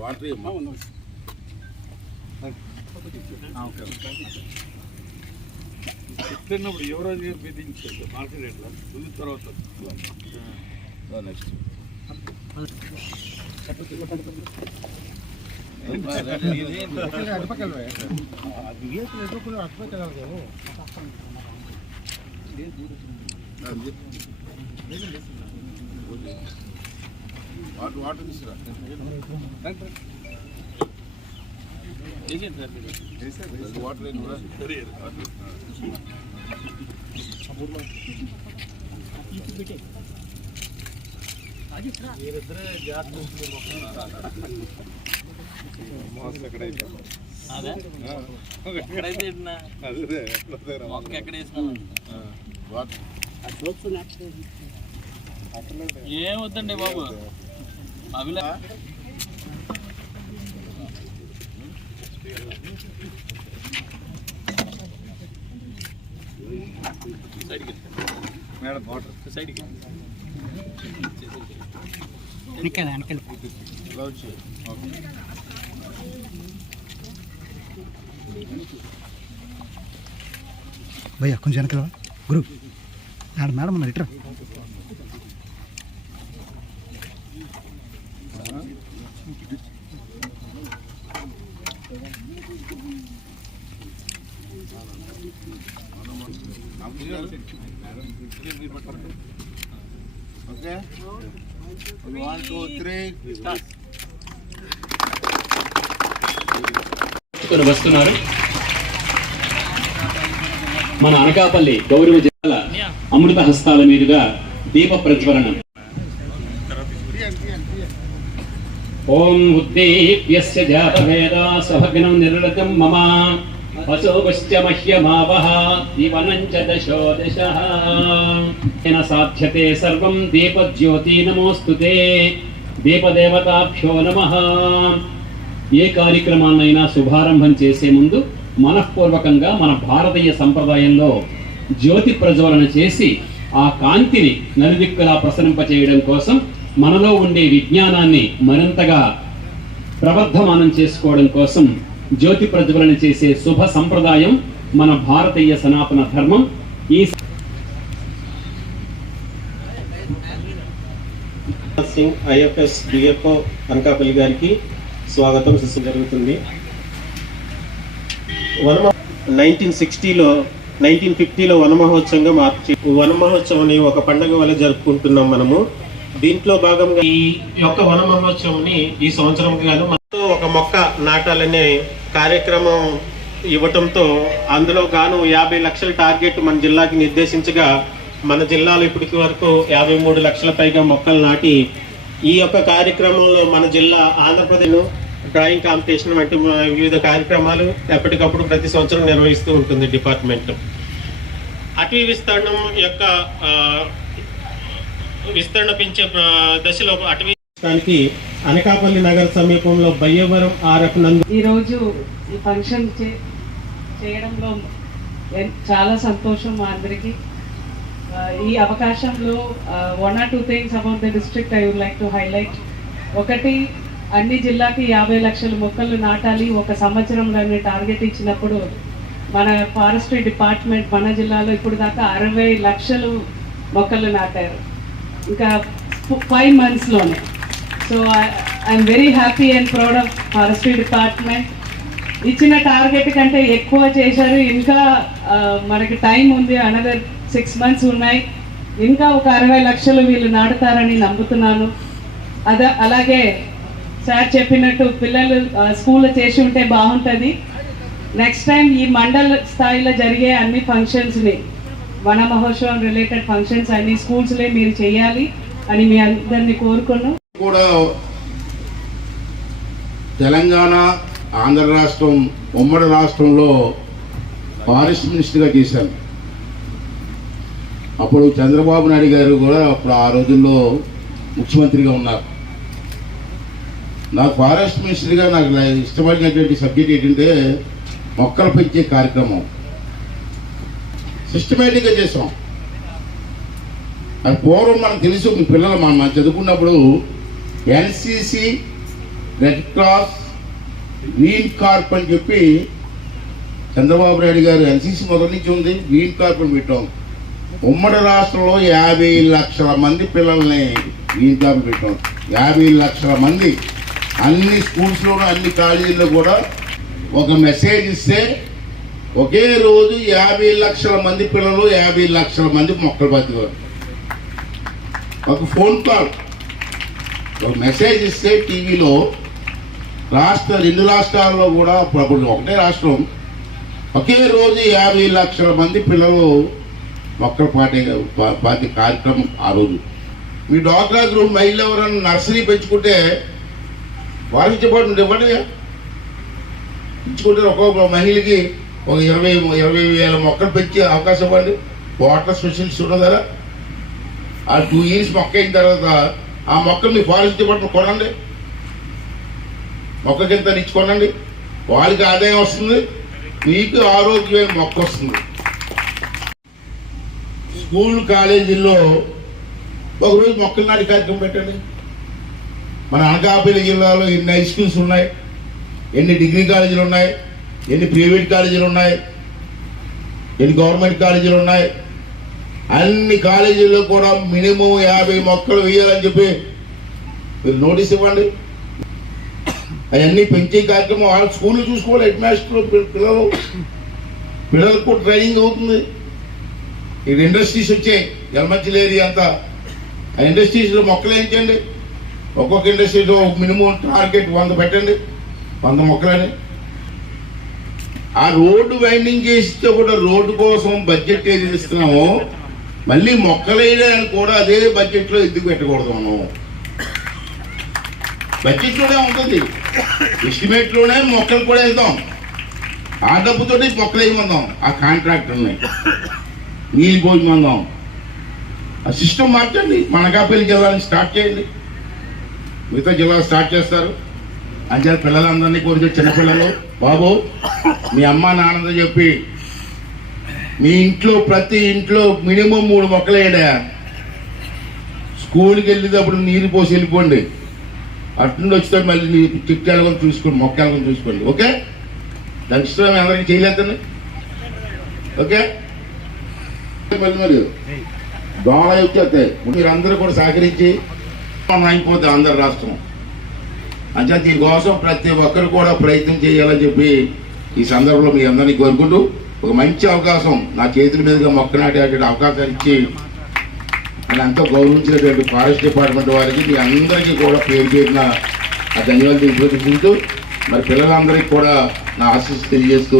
Water ఎట్లన్నప్పుడు యువరాజు గారు బెదిరించారు మార్కెట్ ఎట్లా ముందు తర్వాత నెక్స్ట్ వాటర్ తీసుకురా వాటర్ ఏమొద్దండి బాబు అవిలా మేడం వాటర్ సైడ్కి भैया కొంచెం వెనకాల గురు మేడం ఉన్నారు ఇట్రా ఓకే 1 2 3 స్టార్ట్ వస్తున్నారు. మన అనకాపల్లి గౌరవ జిల్లా అమృత హస్తాల మీదుగా దీప ప్రజ్వలనం. ఓం ఉద్దీప్యస్య జాతవేదా సభగ్నం నిర్లతం మమ వసోపశ్చ మహ్యమావహ దీవనం చ దశో దశః తేన సాధ్యతే సర్వం దీపజ్యోతి నమోస్తుతే దీపదేవతాభ్యో నమః. ఏ కార్యక్రమాన్నైనా శుభారంభం చేసే ముందు మనఃపూర్వకంగా మన భారతీయ సంప్రదాయంలో జ్యోతి ప్రజ్వలన చేసి ఆ కాంతిని నలుదిక్కులా ప్రసరింపచేయడం కోసం, మనలో ఉండే విజ్ఞానాన్ని మరింతగా ప్రవర్ధమానం చేసుకోవడం కోసం జ్యోతి ప్రజ్వలన చేసే శుభ సంప్రదాయం మన భారతీయ సనాతన ధర్మం. ఈ సింగ్ ఐఎఫ్ఎస్ డిఎఫ్ఓ అనకాపల్లి గారికి స్వాగతం జరుగుతుంది. 1950లో వన మహోత్సవంగా మార్చి వన మహోత్సవం ఒక పండుగ వల్ల జరుపుకుంటున్నాం మనము. దీంట్లో భాగంగా ఈ యొక్క వన మహోత్సవాన్ని ఈ సంవత్సరం గాను మనతో ఒక మొక్క నాటాలనే కార్యక్రమం ఇవ్వటంతో అందులో గాను 50 లక్షల టార్గెట్ మన జిల్లాకి నిర్దేశించగా మన జిల్లాలో ఇప్పటికి వరకు 53 లక్షల పైగా మొక్కలు నాటి ఈ యొక్క కార్యక్రమంలో మన జిల్లా ఆంధ్రప్రదేశ్ డ్రాయింగ్ కాంపిటీషన్ వంటి వివిధ కార్యక్రమాలు ఎప్పటికప్పుడు ప్రతి సంవత్సరం నిర్వహిస్తూ ఉంటుంది డిపార్ట్మెంట్. అటవీ విస్తరణం యొక్క విస్తరణ పెంచే దశలో అటవీ అనకాపల్లి నగర సమీపంలో బయ్యవరం ఆర్ఎఫ్ నందు ఈరోజు ఈ ఫంక్షన్ చేయడంలో చాలా సంతోషం మా అందరికీ. ఈ అవకాశంలో 1 or 2 things about the district I would like to highlight. ఒకటి, అన్ని జిల్లాకి 50 లక్షల మొక్కలు నాటాలి ఒక సంవత్సరంలోనే టార్గెట్ ఇచ్చినప్పుడు మన ఫారెస్ట్రీ డిపార్ట్మెంట్ మన జిల్లాలో ఇప్పుడు దాకా 60 లక్షలు మొక్కలు నాటారు ఇంకా 5 monthsలోనే. So I'm very happy and proud of forestry department. ఇచ్చిన టార్గెట్ కంటే ఎక్కువ చేశారు. ఇంకా మనకి టైం ఉంది, అనదర్ 6 months ఉన్నాయి. ఇంకా ఒక 60 లక్షలు వీళ్ళు నాటుతారని నమ్ముతున్నాను. అలాగే సార్ చెప్పినట్టు పిల్లలు స్కూల్లో చేసి ఉంటే బాగుంటుంది. నెక్స్ట్ టైం ఈ మండల స్థాయిలో జరిగే అన్ని ఫంక్షన్స్ని, వన మహోత్సవం రిలేటెడ్ ఫంక్షన్స్ అన్ని స్కూల్స్లో మీరు చేయాలి అని మీ అందరినీ కోరుకున్నాను. కూడా తెలంగాణ, ఆంధ్ర రాష్ట్రం, ఉమ్మడి రాష్ట్రంలో ఫారెస్ట్ మినిస్టర్గా చేశాను. అప్పుడు చంద్రబాబు నాయుడు గారు కూడా అప్పుడు ఆ రోజుల్లో ముఖ్యమంత్రిగా ఉన్నారు. నాకు ఫారెస్ట్ మినిస్టర్గా నాకు ఇష్టపడినటువంటి సబ్జెక్ట్ ఏంటంటే మొక్కలు పెంచే కార్యక్రమం సిస్టమేటిక్గా చేసాం. అది పూర్వం మనకు తెలుసు, మీ పిల్లలు మనం చదువుకున్నప్పుడు NCC, red cross, green Corp అని చెప్పి చంద్రబాబు నాయుడు గారు ఎన్సిసి మొదటి నుంచి ఉంది, గ్రీన్ కార్ప్ అని పెట్టాం. ఉమ్మడి రాష్ట్రంలో 50 లక్షల మంది పిల్లల్ని గ్రీన్ కార్ప్ పెట్టాం. 50 లక్షల మంది అన్ని స్కూల్స్లోనూ అన్ని కాలేజీల్లో కూడా ఒక మెసేజ్ ఇస్తే ఒకే రోజు 50 లక్షల మంది పిల్లలు 50 లక్షల మంది మొక్కలు బతికారు. ఒక ఫోన్ కాల్, ఒక మెసేజ్ ఇస్తే టీవీలో రెండు రాష్ట్రాల్లో కూడా అప్పుడు ఒకటే రాష్ట్రం ఒకే రోజు 50 లక్షల మంది పిల్లలు మొక్కలు పాటే కార్యక్రమం ఆ రోజు. మీ డ్వాక్రా గ్రూప్ మహిళలు ఎవరైనా నర్సరీ పెంచుకుంటే వారికి డిపార్ట్మెంట్ ఇవ్వండి, పెంచుకుంటే ఒక్కొక్క మహిళకి ఒక 20,000 మొక్కలు పెంచే అవకాశం ఇవ్వండి. వాటర్ స్పెషలిస్ట్ ఉన్నదా? ఆ 2 years మొక్క అయిన తర్వాత ఆ మొక్కలు మీ ఫారెస్ట్ డిపార్ట్మెంట్ కొనండి, మొక్క కింద ఇచ్చుకోనండి. వాళ్ళకి ఆదాయం వస్తుంది, మీకు ఆరోగ్యమైన మొక్క వస్తుంది. స్కూల్ కాలేజీల్లో ఒకరోజు మొక్కలు నాటి కార్యక్రమం పెట్టండి. మన అనకాపల్లి జిల్లాలో ఎన్ని హై స్కూల్స్ ఉన్నాయి, ఎన్ని డిగ్రీ కాలేజీలు ఉన్నాయి, ఎన్ని ప్రైవేట్ కాలేజీలు ఉన్నాయి, ఎన్ని గవర్నమెంట్ కాలేజీలు ఉన్నాయి. అన్ని కాలేజీల్లో కూడా మినిమం 50 మొక్కలు వేయాలని చెప్పి మీరు నోటీస్ ఇవ్వండి. అవన్నీ పెంచే కార్యక్రమం వాళ్ళ స్కూల్లో చూసుకోవాలి. హెడ్ మాస్టర్ పిల్లలకు కూడా ట్రైనింగ్ అవుతుంది. ఇక్కడ ఇండస్ట్రీస్ వచ్చాయి, ఎలమంచిల ఏరియా అంతా. ఆ ఇండస్ట్రీస్లో మొక్కలు వేయించండి. ఒక్కొక్క ఇండస్ట్రీలో మినిమం టార్గెట్ 100 పెట్టండి, 100 మొక్కలని. ఆ రోడ్డు వైండింగ్ చేస్తే కూడా రోడ్డు కోసం బడ్జెట్ ఏది ఇస్తున్నామో మళ్ళీ మొక్కలు వేయడానికి కూడా అదే బడ్జెట్లో ఎందుకు పెట్టకూడదు? మనం బడ్జెట్లోనే ఉంటుంది, ఎస్టిమేట్లోనే మొక్కలు కూడా వేద్దాం. ఆ డబ్బుతోటి మొక్కలు వేయమందాం, ఆ కాంట్రాక్టర్ని నీళ్ళు పోయమందాం. ఆ సిస్టమ్ మార్చండి. అనకాపల్లి జిల్లాని స్టార్ట్ చేయండి, మిగతా జిల్లాలు స్టార్ట్ చేస్తారు. అంతే పిల్లలందరినీ కోరితే చిన్నపిల్లలు, బాబు మీ అమ్మ నాన్నతో చెప్పి మీ ఇంట్లో ప్రతి ఇంట్లో మినిమం 3 మొక్కలు వేయడా. స్కూల్కి వెళ్ళేటప్పుడు నీరు పోసి వెళ్ళిపోండి. అట్నుండి వచ్చితే మళ్ళీ నీ చిట్టు వెళ్ళకొని చూసుకోండి, మొక్క వెళ్ళకొని చూసుకోండి. ఓకే, దానికి ఇష్టం అందరికీ చేయలేదండి. ఓకే, మరి దోళ వచ్చేస్తాయి. మీరు అందరూ కూడా సహకరించి అయిపోతాయి ఆంధ్ర రాష్ట్రం. అంటే దీనికోసం ప్రతి ఒక్కరు కూడా ప్రయత్నం చేయాలని చెప్పి ఈ సందర్భంలో మీ అందరినీ కోరుకుంటూ, ఒక మంచి అవకాశం నా చేతుల మీదుగా మొక్క నాటేటువంటి అవకాశాలు ఇచ్చి అని ఎంతో గౌరవించినటువంటి ఫారెస్ట్ డిపార్ట్మెంట్ వారికి మీ అందరికీ కూడా పేరు పేరున ఆ ధన్యవాదాలు తెలియజేస్తూ, మరి పిల్లలందరికీ కూడా నా ఆశీస్సు తెలియజేస్తూ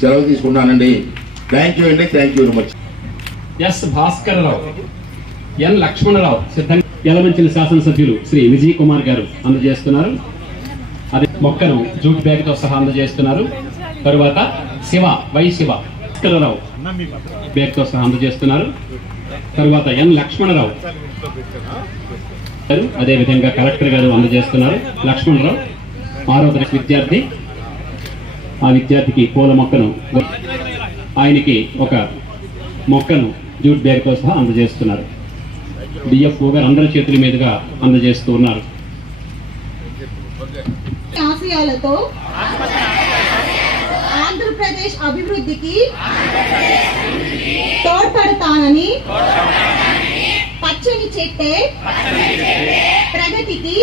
సెలవు తీసుకున్నానండి. థ్యాంక్ యూ అండి, thank you very much. S Bhaskararao, N Lakshmanarao సిద్ధంగా యలమంచిలి శాసనసభ్యులు శ్రీ విజయ్ కుమార్ గారు అందజేస్తున్నారు. అది మొక్కను జూట్ బ్యాగ్తో సహా అందజేస్తున్నారు. తరువాత శివ భాస్కరరావు బ్యాగ్తో సహా అందజేస్తున్నారు. తరువాత ఎన్ లక్ష్మణరావు అదేవిధంగా కలెక్టర్ గారు అందజేస్తున్నారు. లక్ష్మణరావు 6వ తరగతి విద్యార్థి. ఆ విద్యార్థికి పూల మొక్కను, ఆయనకి ఒక మొక్కను జూట్ బ్యాగ్తో సహా అందజేస్తున్నారు. డిఎఫ్ఓ గారు అందరి చేతుల మీదుగా అందజేస్తూ ఉన్నారు. ఆశయాలతో ఆంధ్రప్రదేశ్ అభివృద్ధికి తోడ్పడతానని, పచ్చని చెట్టే ప్రగతికి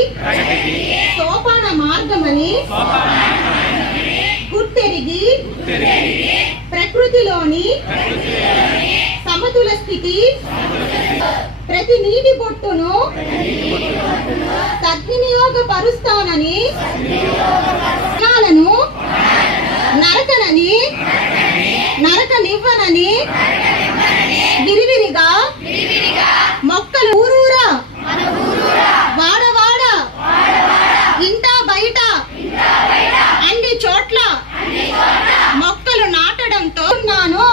సోపాన మార్గమని గుర్తెరిగి ప్రకృతిలోని సమతుల స్థితి, ప్రతి నీటి బొట్టును సద్వినియోగపరుస్తానని, నరకనివ్వనని విరివిరిగా మొక్కలు ఊరూరా వాడవాడ ఇంటా బయట అన్ని చోట్ల మొక్కలు నాటడంతో ఉన్నాను.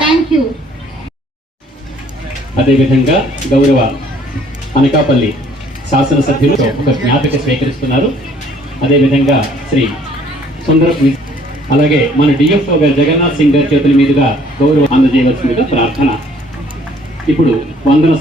Thank you. అదేవిధంగా గౌరవ అనకాపల్లి శాసనసభ్యులు ఒక జ్ఞాపిక స్వీకరిస్తున్నారు. అదేవిధంగా శ్రీ సుందర, అలాగే మన డిఎఫ్ఓ గారు జగన్నాథ్ సింగ్ గారి చేతుల మీదుగా గౌరవం అందజేయవలసిందిగా ప్రార్థన. ఇప్పుడు వందన